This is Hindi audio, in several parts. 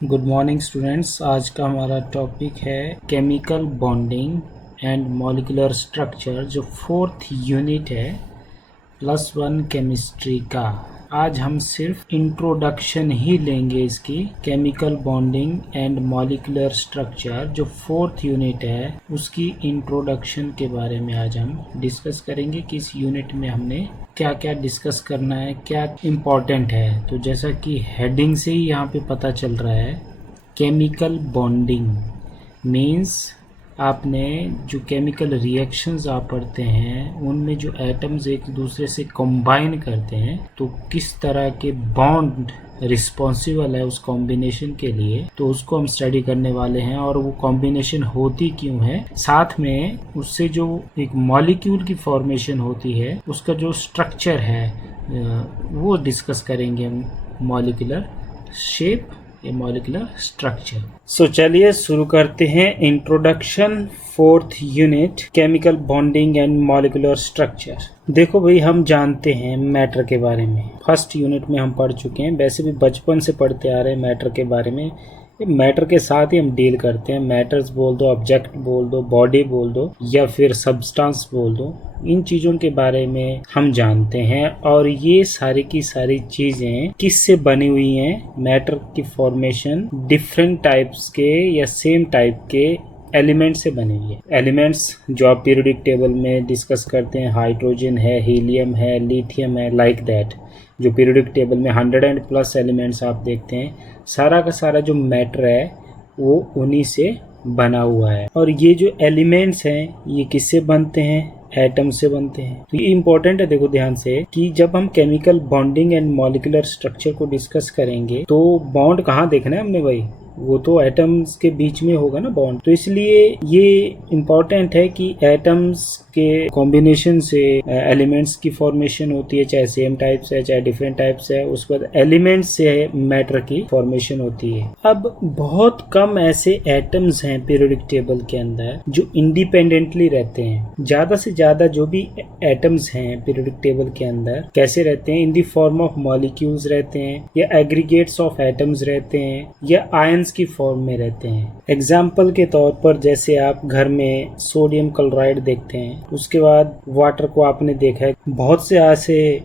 Good morning students. आज का हमारा टॉपिक है chemical bonding and molecular structure, जो फोर्थ यूनिट है +1 केमिस्ट्री का। आज हम सिर्फ इंट्रोडक्शन ही लेंगे इसकी। Chemical bonding and molecular structure जो फोर्थ यूनिट है उसकी इंट्रोडक्शन के बारे में आज हम डिस्कस करेंगे कि इस यूनिट में हमने क्या क्या डिस्कस करना है, क्या इम्पोर्टेंट है। तो जैसा कि हेडिंग से ही यहाँ पे पता चल रहा है, केमिकल बॉन्डिंग मीन्स आपने जो केमिकल रिएक्शंस आप पढ़ते हैं उनमें जो एटम्स एक दूसरे से कंबाइन करते हैं तो किस तरह के बॉन्ड रिस्पॉन्सिबल है उस कॉम्बिनेशन के लिए, तो उसको हम स्टडी करने वाले हैं। और वो कॉम्बिनेशन होती क्यों है, साथ में उससे जो एक मॉलिक्यूल की फॉर्मेशन होती है उसका जो स्ट्रक्चर है वो डिस्कस करेंगे हम। मॉलिक्यूलर शेप, ये मॉलिक्यूलर स्ट्रक्चर। सो चलिए शुरू करते हैं। Introduction fourth unit chemical bonding and molecular structure. देखो भाई, हम जानते हैं मैटर के बारे में, फर्स्ट यूनिट में हम पढ़ चुके हैं। वैसे भी बचपन से पढ़ते आ रहे हैं मैटर के बारे में। मैटर के साथ ही हम डील करते हैं। मैटर्स बोल दो, ऑब्जेक्ट बोल दो, बॉडी बोल दो या फिर सब्सटेंस बोल दो, इन चीज़ों के बारे में हम जानते हैं। और ये सारी की सारी चीज़ें किससे बनी हुई हैं? मैटर की फॉर्मेशन डिफरेंट टाइप्स के या सेम टाइप के एलिमेंट से बनी हुई है। एलिमेंट्स जो आप पीरियोडिक टेबल में डिस्कस करते हैं, हाइड्रोजन है, हीलियम है, लिथियम है, लाइक दैट। जो पीरियोडिक टेबल में 100+ एलिमेंट्स आप देखते हैं, सारा का सारा जो मैटर है वो उन्हीं से बना हुआ है। और ये जो एलिमेंट्स हैं ये किससे बनते हैं? एटम से बनते हैं। तो ये इंपॉर्टेंट है, देखो ध्यान से, कि जब हम chemical bonding and molecular structure को डिस्कस करेंगे तो बॉन्ड कहाँ देखना है हमने भाई? वो तो एटम्स के बीच में होगा ना बॉन्ड। तो इसलिए ये इम्पोर्टेंट है कि एटम्स के कॉम्बिनेशन से एलिमेंट्स की फॉर्मेशन होती है, चाहे सेम टाइप्स है चाहे डिफरेंट टाइप्स है। उसके बाद एलिमेंट्स से मैटर की फॉर्मेशन होती है। अब बहुत कम ऐसे एटम्स हैं पीरियोडिक टेबल के अंदर जो इंडिपेंडेंटली रहते हैं। ज्यादा से ज्यादा जो भी एटम्स हैं पीरियोडिक टेबल के अंदर कैसे रहते हैं? इन दी फॉर्म ऑफ मॉलिक्यूल्स रहते हैं, या एग्रीगेट्स ऑफ एटम्स रहते हैं, या आयंस की फॉर्म में रहते हैं। एग्जाम्पल के तौर पर जैसे आप घर में सोडियम क्लोराइड देखते हैं, उसके बाद वाटर को आपने देखा है। बहुत से ऐसे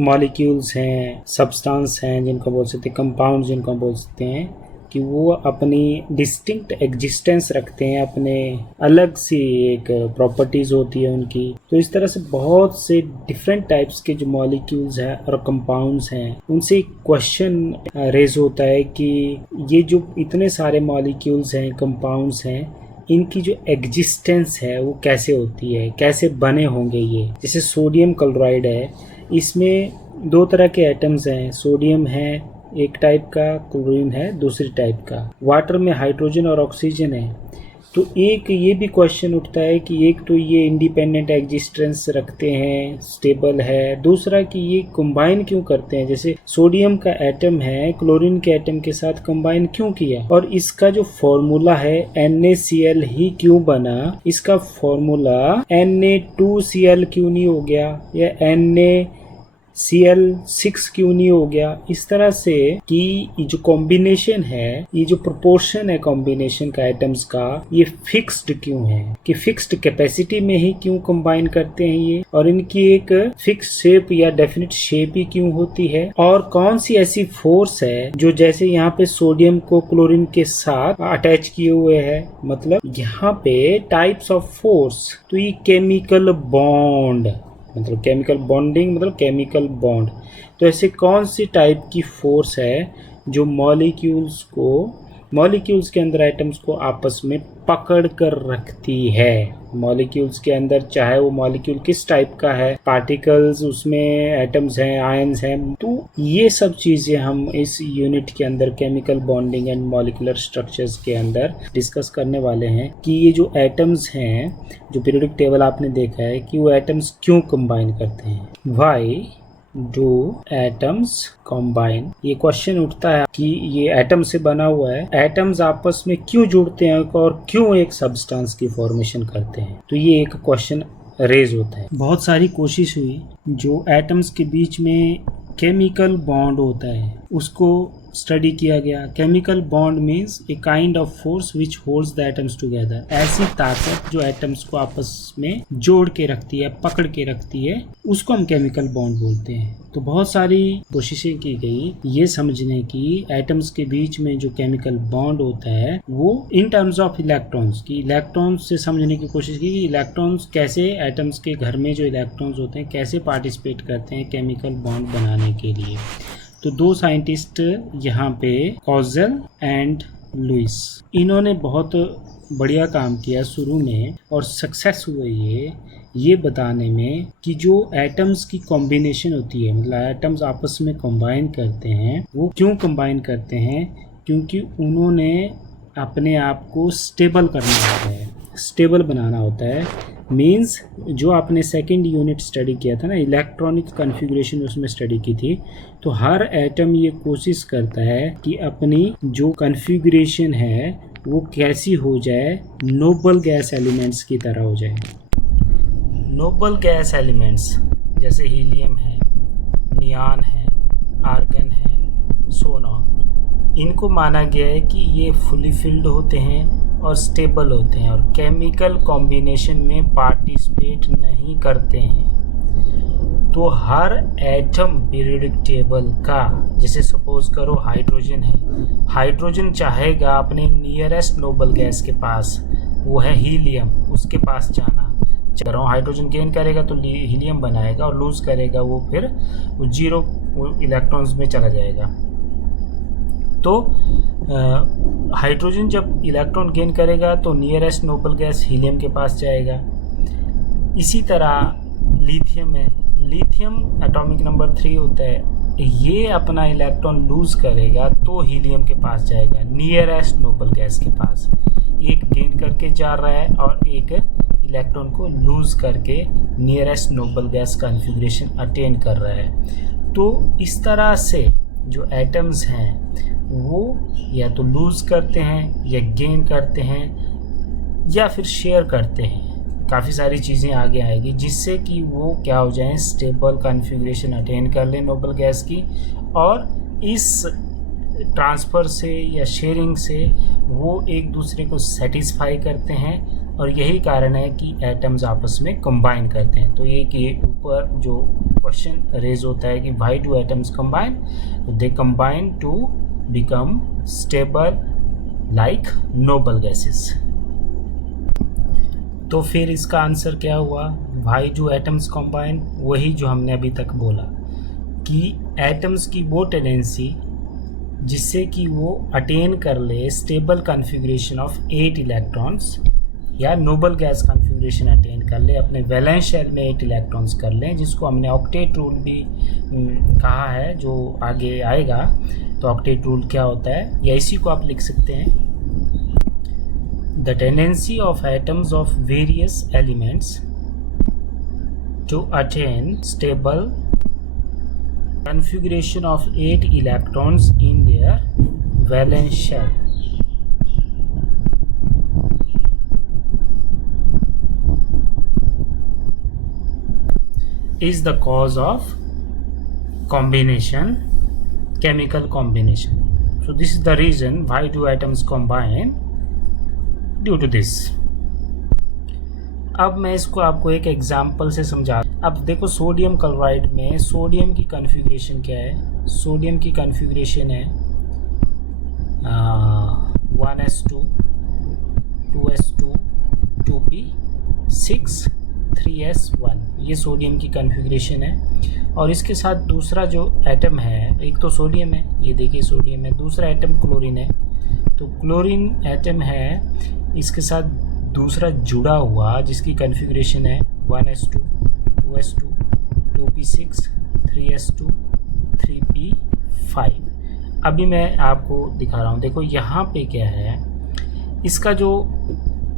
मॉलिक्यूल्स हैं, सब्सटेंस हैं जिनको बोल सकते हैं, कंपाउंड जिनको बोल सकते हैं, कि वो अपनी डिस्टिंक्ट एग्जिस्टेंस रखते हैं, अपने अलग सी एक प्रॉपर्टीज होती है उनकी। तो इस तरह से बहुत से डिफरेंट टाइप्स के जो मॉलिक्यूल्स हैं और कंपाउंड्स हैं, उनसे एक क्वेश्चन रेज होता है कि ये जो इतने सारे मॉलिक्यूल्स हैं, कंपाउंड्स हैं, इनकी जो एग्जिस्टेंस है वो कैसे होती है, कैसे बने होंगे ये। जैसे सोडियम क्लोराइड है, इसमें दो तरह के एटम्स हैं। सोडियम है एक टाइप का, क्लोरीन है दूसरी टाइप का। वाटर में हाइड्रोजन और ऑक्सीजन है। तो एक ये भी क्वेश्चन उठता है कि एक तो ये इंडिपेंडेंट एग्जिस्टेंस रखते हैं, स्टेबल है, दूसरा कि ये कंबाइन क्यों करते हैं? जैसे सोडियम का एटम है, क्लोरीन के एटम के साथ कंबाइन क्यों किया? और इसका जो फॉर्मूला है NaCl ही क्यों बना? इसका फॉर्मूला Na2Cl क्यों नहीं हो गया, या NaCl6 क्यों नहीं हो गया? इस तरह से कि ये जो कॉम्बिनेशन है, ये जो प्रोपोर्शन है कॉम्बिनेशन का एटम्स का, ये फिक्स्ड क्यों है? कि फिक्स्ड कैपेसिटी में ही क्यों कंबाइन करते हैं ये? और इनकी एक फिक्स शेप या डेफिनेट शेप ही क्यों होती है? और कौन सी ऐसी फोर्स है जो जैसे यहाँ पे सोडियम को क्लोरीन के साथ अटैच किए हुए है, मतलब यहाँ पे टाइप्स ऑफ फोर्स। तो ये केमिकल बॉन्ड, मतलब केमिकल बॉन्डिंग मतलब केमिकल बॉन्ड। तो ऐसे कौन सी टाइप की फोर्स है जो मॉलिक्यूल्स के अंदर एटम्स को आपस में पकड़ कर रखती है? मॉलिक्यूल्स के अंदर चाहे वो मॉलिक्यूल किस टाइप का है, पार्टिकल्स उसमें एटम्स हैं, आयंस हैं, तो ये सब चीज़ें हम इस यूनिट के अंदर chemical bonding and molecular structures के अंदर डिस्कस करने वाले हैं। कि ये जो एटम्स हैं, जो पीरियोडिक टेबल आपने देखा है, कि वो एटम्स क्यों कंबाइन करते हैं? Why do atoms combine? ये क्वेश्चन उठता है कि ये एटम से बना हुआ है, एटम्स आपस में क्यों जुड़ते हैं और क्यों एक सब्सटेंस की फॉर्मेशन करते हैं? तो ये एक क्वेश्चन रेज होता है। बहुत सारी कोशिश हुई, जो एटम्स के बीच में केमिकल बॉन्ड होता है उसको स्टडी किया गया। Chemical bond means a kind of force which holds the atoms together, ऐसी ताकत जो एटम्स को आपस में जोड़ के रखती है, पकड़ के रखती है, उसको हम केमिकल बॉन्ड बोलते हैं। तो बहुत सारी कोशिशें की गई ये समझने की एटम्स के बीच में जो केमिकल बॉन्ड होता है वो इन टर्म्स ऑफ इलेक्ट्रॉन्स की, इलेक्ट्रॉन्स से समझने की कोशिश की कि इलेक्ट्रॉन्स कैसे एटम्स के घर में जो इलेक्ट्रॉन्स होते हैं कैसे पार्टिसिपेट करते हैं केमिकल बॉन्ड बनाने के लिए। तो दो साइंटिस्ट यहाँ पे कॉजल एंड लुइस, इन्होंने बहुत बढ़िया काम किया शुरू में और सक्सेस हुए ये बताने में कि जो एटम्स की कॉम्बिनेशन होती है, मतलब एटम्स आपस में कंबाइन करते हैं, वो क्यों कंबाइन करते हैं, क्योंकि उन्होंने अपने आप को स्टेबल करना होता है, स्टेबल बनाना होता है। मींस जो आपने सेकंड यूनिट स्टडी किया था ना, इलेक्ट्रॉनिक कॉन्फ़िगरेशन उसमें स्टडी की थी, तो हर एटम ये कोशिश करता है कि अपनी जो कॉन्फ़िगरेशन है वो कैसी हो जाए, नोबल गैस एलिमेंट्स की तरह हो जाए। नोबल गैस एलिमेंट्स जैसे हीलियम है, नियान है, आर्गन है, सोनॉन, इनको माना गया है कि ये फुली फिल्ड होते हैं और स्टेबल होते हैं और केमिकल कॉम्बिनेशन में पार्टिसिपेट नहीं करते हैं। तो हर एटम पीरियोडिक टेबल का, जैसे सपोज करो हाइड्रोजन है, हाइड्रोजन चाहेगा अपने नियरेस्ट नोबल गैस के पास, वो है हीलियम, उसके पास जाना। अगर हाइड्रोजन गेन करेगा तो हीलियम बनाएगा और लूज करेगा वो फिर जीरो इलेक्ट्रॉन्स में चला जाएगा। तो हाइड्रोजन जब इलेक्ट्रॉन गेन करेगा तो नियरेस्ट नोबल गैस हीलियम के पास जाएगा। इसी तरह लिथियम है, लिथियम एटॉमिक नंबर 3 होता है, ये अपना इलेक्ट्रॉन लूज करेगा तो हीलियम के पास जाएगा, नियरेस्ट नोबल गैस के पास। एक गेन करके जा रहा है और एक इलेक्ट्रॉन को लूज करके nearest noble gas configuration attain कर रहा है। तो इस तरह से जो एटम्स हैं वो या तो लूज करते हैं या गेन करते हैं या फिर शेयर करते हैं, काफ़ी सारी चीज़ें आगे आएगी जिससे कि वो क्या हो जाएं, स्टेबल कॉन्फ़िगरेशन अटेन कर लें नोबल गैस की, और इस ट्रांसफ़र से या शेयरिंग से वो एक दूसरे को सेटिस्फाई करते हैं और यही कारण है कि एटम्स आपस में कंबाइन करते हैं। तो ये कि ऊपर जो क्वेश्चन रेज होता है कि why do atoms combine, they combine to become stable like noble gases. तो फिर इसका आंसर क्या हुआ, व्हाई डू एटम्स कंबाइन, वही जो हमने अभी तक बोला कि एटम्स की वो टेंडेंसी जिससे कि वो अटेन कर ले स्टेबल कॉन्फ़िगरेशन ऑफ 8 इलेक्ट्रॉन्स या नोबल गैस कॉन्फ़िगरेशन अटेन कर ले, अपने वैलेंस शेल में 8 इलेक्ट्रॉन्स कर लें, जिसको हमने ऑक्टेट रूल भी कहा है, जो आगे आएगा। तो ऑक्टेट रूल क्या होता है या इसी को आप लिख सकते हैं, the tendency of atoms of various elements to attain stable configuration of 8 electrons in their valence shell is the cause of combination, chemical combination. So this is the reason why do atoms combine, due to this. अब मैं इसको आपको एक एग्जांपल से समझा। अब देखो सोडियम क्लोराइड में सोडियम की कॉन्फ़िगरेशन क्या है, सोडियम की कॉन्फ़िगरेशन है 1s2 2s2 2p6 3s1, ये सोडियम की कॉन्फ़िगरेशन है। और इसके साथ दूसरा जो एटम है, एक तो सोडियम है, ये देखिए सोडियम है, दूसरा एटम क्लोरीन है। तो क्लोरीन एटम है, इसके साथ दूसरा जुड़ा हुआ जिसकी कॉन्फ़िगरेशन है 1s2 2s2 2p6 3s2 3p5। अभी मैं आपको दिखा रहा हूँ, देखो यहाँ पे क्या है, इसका जो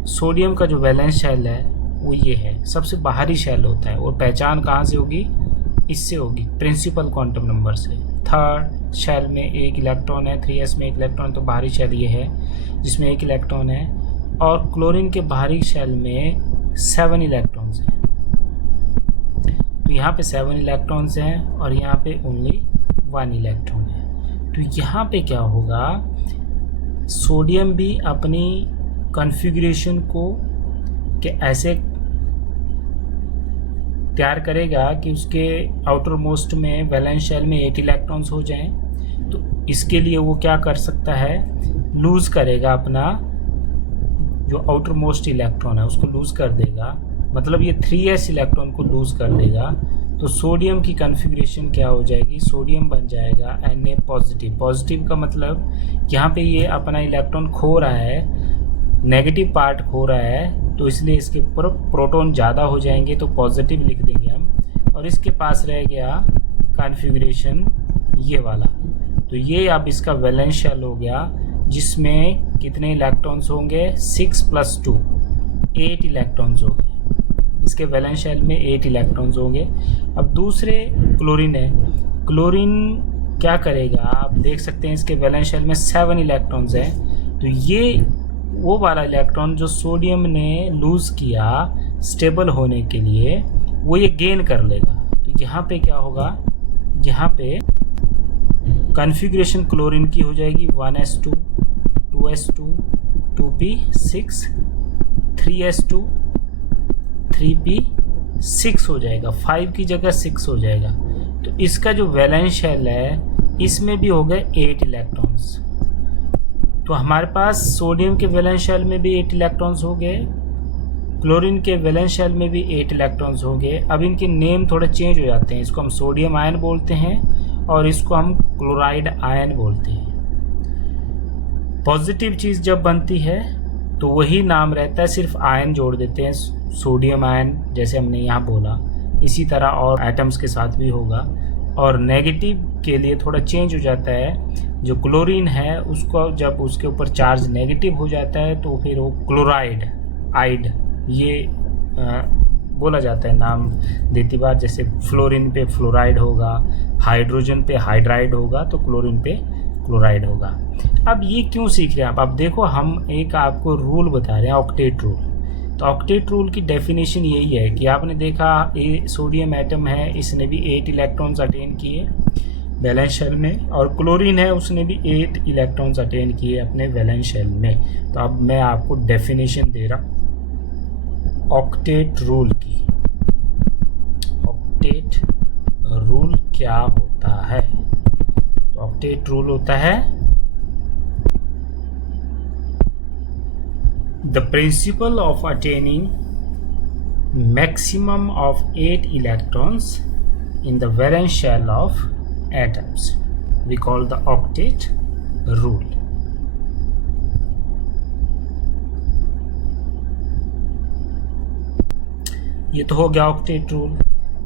सोडियम का जो वैलेंस शेल है वो ये है, सबसे बाहरी शेल होता है। और पहचान कहाँ से होगी, इससे होगी, प्रिंसिपल क्वांटम नंबर से। थर्ड शेल में एक इलेक्ट्रॉन है, 3s में एक इलेक्ट्रॉन, तो बाहरी शेल ये है जिसमें एक इलेक्ट्रॉन है। और क्लोरीन के बाहरी शेल में 7 इलेक्ट्रॉन्स हैं, तो यहाँ पे 7 इलेक्ट्रॉन्स हैं और यहाँ पे ओनली 1 इलेक्ट्रॉन है। तो यहाँ पे क्या होगा, सोडियम भी अपनी कॉन्फ़िगरेशन को कि ऐसे तैयार करेगा कि उसके आउटर मोस्ट में वैलेंस शेल में 8 इलेक्ट्रॉन्स हो जाएं। तो इसके लिए वो क्या कर सकता है, लूज़ करेगा अपना जो आउटर मोस्ट इलेक्ट्रॉन है उसको लूज़ कर देगा, मतलब ये 3s इलेक्ट्रॉन को लूज़ कर देगा। तो सोडियम की कॉन्फ़िगरेशन क्या हो जाएगी, सोडियम बन जाएगा Na पॉजिटिव। पॉजिटिव का मतलब यहाँ पे ये अपना इलेक्ट्रॉन खो रहा है, नेगेटिव पार्ट खो रहा है, तो इसलिए इसके ऊपर प्रोटॉन ज़्यादा हो जाएंगे तो पॉजिटिव लिख देंगे हम। और इसके पास रह गया कॉन्फ़िगरेशन ये वाला, तो ये अब इसका वैलेंस शेल हो गया जिसमें कितने इलेक्ट्रॉन्स होंगे, 6 + 2 8 इलेक्ट्रॉन्स होंगे। इसके वैलेंस शेल में 8 इलेक्ट्रॉन्स होंगे। अब दूसरे क्लोरीन है, क्लोरीन क्या करेगा, आप देख सकते हैं इसके वैलेंस शेल में 7 इलेक्ट्रॉन्स हैं। तो ये वो वाला इलेक्ट्रॉन जो सोडियम ने लूज़ किया स्टेबल होने के लिए, वो ये गेन कर लेगा। तो यहाँ पे क्या होगा, यहाँ पे कॉन्फ़िगरेशन क्लोरीन की हो जाएगी 1s2 2s2 2p6 3s2 3p6 हो जाएगा, 5 की जगह 6 हो जाएगा। तो इसका जो वैलेंस शेल है इसमें भी हो गए 8 इलेक्ट्रॉन्स। तो हमारे पास सोडियम के वैलेंस शेल में भी 8 इलेक्ट्रॉन्स हो गए, क्लोरीन के वैलेंस शेल में भी 8 इलेक्ट्रॉन्स हो गए। अब इनके नेम थोड़े चेंज हो जाते हैं, इसको हम सोडियम आयन बोलते हैं और इसको हम क्लोराइड आयन बोलते हैं। पॉजिटिव चीज़ जब बनती है तो वही नाम रहता है, सिर्फ आयन जोड़ देते हैं, सोडियम आयन जैसे हमने यहाँ बोला। इसी तरह और एटम्स के साथ भी होगा। और नेगेटिव के लिए थोड़ा चेंज हो जाता है, जो क्लोरीन है उसको जब उसके ऊपर चार्ज नेगेटिव हो जाता है तो फिर वो क्लोराइड आइड ये बोला जाता है नाम देती बार। जैसे फ्लोरीन पे फ्लोराइड होगा, हाइड्रोजन पे हाइड्राइड होगा, तो क्लोरीन पे क्लोराइड होगा। अब ये क्यों सीख रहे हैं आप? अब देखो, हम एक आपको रूल बता रहे हैं, ऑक्टेट रूल। तो ऑक्टेट रूल की डेफिनेशन यही है कि आपने देखा ये सोडियम एटम है, इसने भी 8 इलेक्ट्रॉन्स अटेन किए वैलेंस शेल में, और क्लोरीन है उसने भी 8 इलेक्ट्रॉन्स अटेन किए अपने वैलेंस शेल में। तो अब मैं आपको डेफिनेशन दे रहा ऑक्टेट रूल की। ऑक्टेट रूल क्या होता है? तो ऑक्टेट रूल होता है the principle of attaining maximum of 8 electrons in the valence shell of atoms. We call the octet rule. ये तो हो गया ऑक्टेट रूल।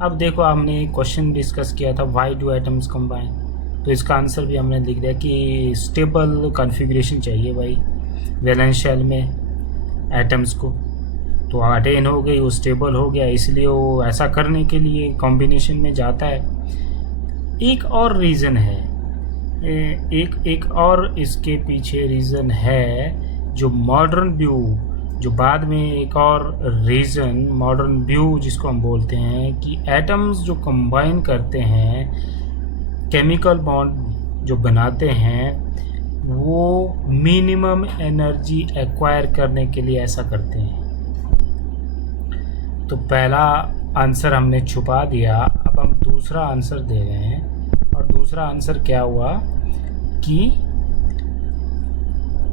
अब देखो, हमने एक क्वेश्चन डिस्कस किया था, व्हाई डू एटम्स कंबाइन। तो इसका आंसर भी हमने लिख दिया कि स्टेबल कॉन्फ़िगरेशन चाहिए भाई वैलेंस शेल में एटम्स को। तो अटेन हो गई, वो स्टेबल हो गया, इसलिए वो ऐसा करने के लिए कॉम्बिनेशन में जाता है। एक और रीज़न है, एक और इसके पीछे रीज़न है, जो मॉडर्न व्यू, जो बाद में एक और रीज़न मॉडर्न व्यू जिसको हम बोलते हैं कि एटम्स जो कंबाइन करते हैं, केमिकल बॉन्ड जो बनाते हैं, वो मिनिमम एनर्जी एक्वायर करने के लिए ऐसा करते हैं। तो पहला आंसर हमने छुपा दिया, अब हम दूसरा आंसर दे रहे हैं। और दूसरा आंसर क्या हुआ कि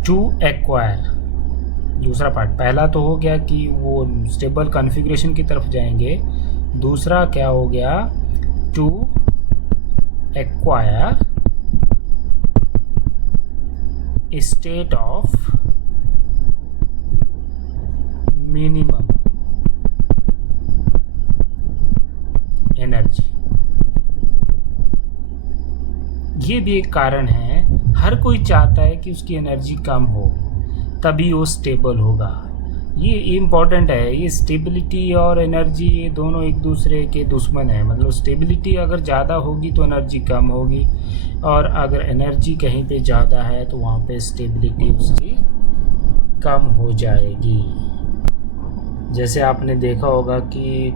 टू एक्वायर, दूसरा पार्ट। पहला तो हो गया कि वो स्टेबल कॉन्फ़िगरेशन की तरफ जाएंगे, दूसरा क्या हो गया, to acquire state of minimum energy. ये भी एक कारण है, हर कोई चाहता है कि उसकी एनर्जी कम हो तभी वो स्टेबल होगा। ये इम्पॉर्टेंट है, ये स्टेबिलिटी और एनर्जी ये दोनों एक दूसरे के दुश्मन हैं। मतलब स्टेबिलिटी अगर ज़्यादा होगी तो एनर्जी कम होगी, और अगर एनर्जी कहीं पे ज़्यादा है तो वहाँ पे स्टेबिलिटी उसकी कम हो जाएगी। जैसे आपने देखा होगा कि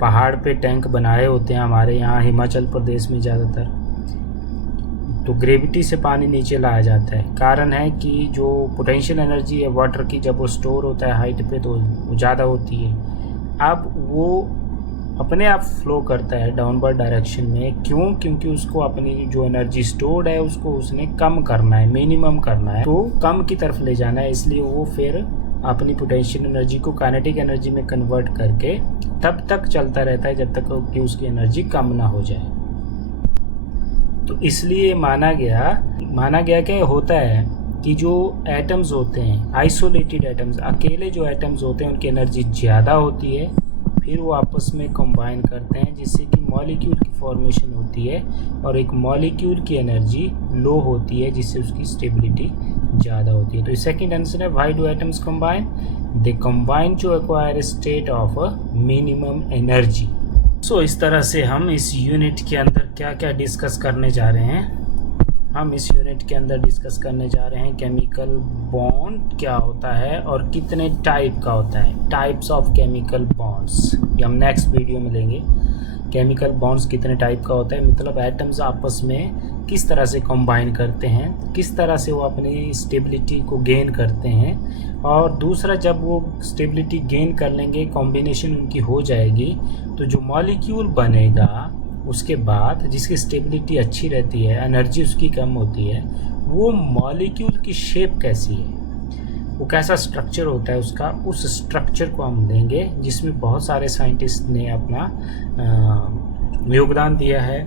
पहाड़ पे टैंक बनाए होते हैं हमारे यहाँ हिमाचल प्रदेश में ज़्यादातर, तो ग्रेविटी से पानी नीचे लाया जाता है। कारण है कि जो पोटेंशियल एनर्जी है वाटर की, जब वो स्टोर होता है हाइट पे तो वो ज़्यादा होती है। अब वो अपने आप फ्लो करता है डाउनवर्ड डायरेक्शन में। क्यों? क्योंकि उसको अपनी जो एनर्जी स्टोर्ड है उसको उसने कम करना है, मिनिमम करना है, तो कम की तरफ ले जाना है। इसलिए वो फिर अपनी पोटेंशियल एनर्जी को काइनेटिक एनर्जी में कन्वर्ट करके तब तक चलता रहता है जब तक कि उसकी एनर्जी कम ना हो जाए। तो इसलिए माना गया क्या होता है कि जो एटम्स होते हैं, आइसोलेटेड एटम्स, अकेले जो एटम्स होते हैं उनकी एनर्जी ज़्यादा होती है, फिर वो आपस में कंबाइन करते हैं जिससे कि मॉलिक्यूल की फॉर्मेशन होती है, और एक मॉलिक्यूल की एनर्जी लो होती है जिससे उसकी स्टेबिलिटी ज़्यादा होती है। तो सेकंड आंसर है why do atoms combine? They combine to acquire state of minimum energy. So इस तरह से हम इस यूनिट के अंदर क्या क्या डिस्कस करने जा रहे हैं। हम इस यूनिट के अंदर डिस्कस करने जा रहे हैं केमिकल बॉन्ड क्या होता है और कितने टाइप का होता है, टाइप्स ऑफ केमिकल बॉन्ड्स। ये हम नेक्स्ट वीडियो में लेंगे। केमिकल बॉन्ड्स कितने टाइप का होता है, मतलब एटम्स आपस में किस तरह से कंबाइन करते हैं, किस तरह से वो अपनी स्टेबिलिटी को गेन करते हैं, और दूसरा जब वो स्टेबिलिटी गेन कर लेंगे, कॉम्बिनेशन उनकी हो जाएगी, तो जो मॉलिक्यूल बनेगा उसके बाद जिसकी स्टेबिलिटी अच्छी रहती है, एनर्जी उसकी कम होती है, वो मॉलिक्यूल की शेप कैसी है, वो कैसा स्ट्रक्चर होता है उसका, उस स्ट्रक्चर को हम लेंगे, जिसमें बहुत सारे साइंटिस्ट ने अपना योगदान दिया है।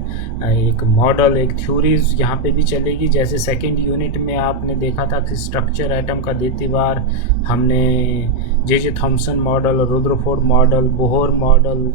एक मॉडल, एक थ्योरीज यहाँ पे भी चलेगी। जैसे सेकंड यूनिट में आपने देखा था कि स्ट्रक्चर एटम का देते बार हमने J Thomson model, Rutherford model, Bohr model,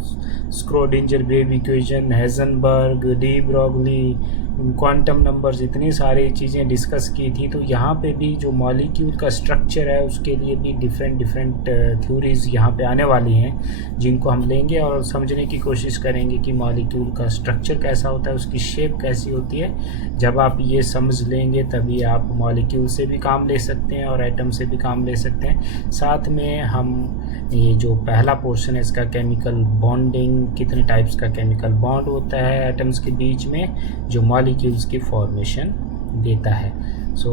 Schrödinger wave equation, Heisenberg, de Broglie, quantum numbers, इतनी सारी चीज़ें डिस्कस की थी। तो यहाँ पे भी जो मॉलिक्यूल का स्ट्रक्चर है उसके लिए भी डिफरेंट थ्योरीज यहाँ पे आने वाली हैं, जिनको हम लेंगे और समझने की कोशिश करेंगे कि मॉलिक्यूल का स्ट्रक्चर कैसा होता है, उसकी शेप कैसी होती है। जब आप ये समझ लेंगे तभी आप मॉलिक्यूल से भी काम ले सकते हैं और एटम से भी काम ले सकते हैं। साथ में हम ये जो पहला पोर्शन है इसका, केमिकल बॉन्डिंग, कितने टाइप्स का केमिकल बॉन्ड होता है एटम्स के बीच में जो मॉलिक्यूल्स की फॉर्मेशन देता है। So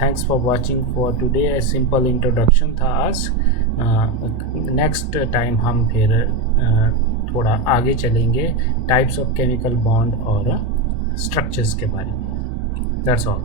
thanks for watching for today. Simple introduction था आज। नेक्स्ट टाइम हम फिर थोड़ा आगे चलेंगे टाइप्स ऑफ केमिकल बॉन्ड और स्ट्रक्चर्स के बारे में। That's all.